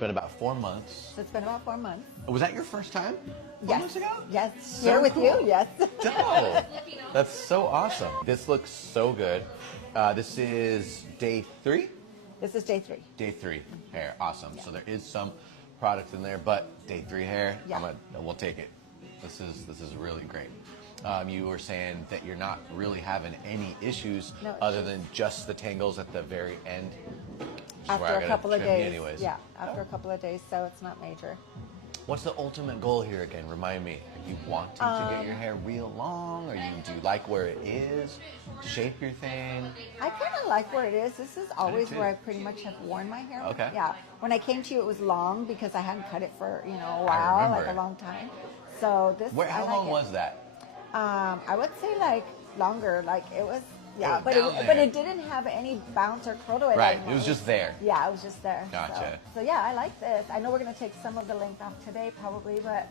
been about 4 months. So it's been about 4 months. Was that your first time? 4 Yes. months ago? Yes. So Here with cool. you. Yes. Oh, that's so awesome. This looks so good. This is day 3? This is day 3. Day 3 hair. Awesome. So there is some product in there, but day 3 hair, Yeah. we'll take it. This is really great. You were saying that you're not really having any issues No other issues. than just the tangles at the very end. which is where I After a gotta couple of trim you days. anyways. Yeah, after a couple of days, so it's not major. What's the ultimate goal here again? Remind me. Are you wanting to get your hair real long? Do you like where it is? Shape your thing? I kind of like where it is. This is always too. where I pretty much have worn my hair. Okay. Yeah. When I came to you, it was long because I hadn't cut it for a while, like remember. a long time. So this. How I like long it. was that? I would say like longer. Like it was. Yeah, was but down but there. it didn't have any bounce or curl to it. Right, anymore. it was just there. Yeah, it was just there. Gotcha. So yeah, I like this. I know we're gonna take some of the length off today, probably, but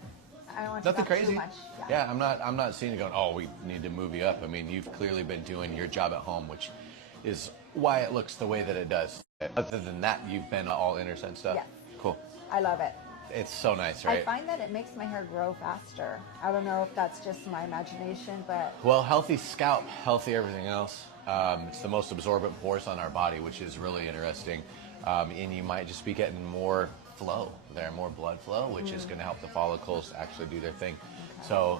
I don't want to Nothing take off crazy. too much. Yeah, I'm not seeing it going, oh, we need to move you up. I mean, you've clearly been doing your job at home, which is why it looks the way that it does. Other than that, you've been all Intercent stuff? Yeah. Cool. I love it. It's so nice, right? I find that it makes my hair grow faster. I don't know if that's just my imagination, but Well, healthy scalp, healthy everything else. It's the most absorbent pores on our body, which is really interesting. And you might just be getting more flow there, more blood flow, which is going to help the follicles actually do their thing. Okay. So,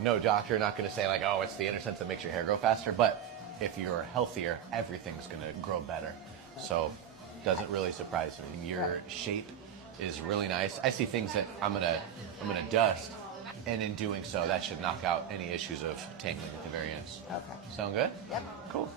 no doctor, not going to say like, oh, it's the Intercent that makes your hair grow faster, but if you're healthier, everything's going to grow better. So, doesn't really surprise me. Your shape is really nice. I see things that I'm gonna dust, and in doing so, that should knock out any issues of tangling at the very ends. okay. Sound good? Yep. Cool.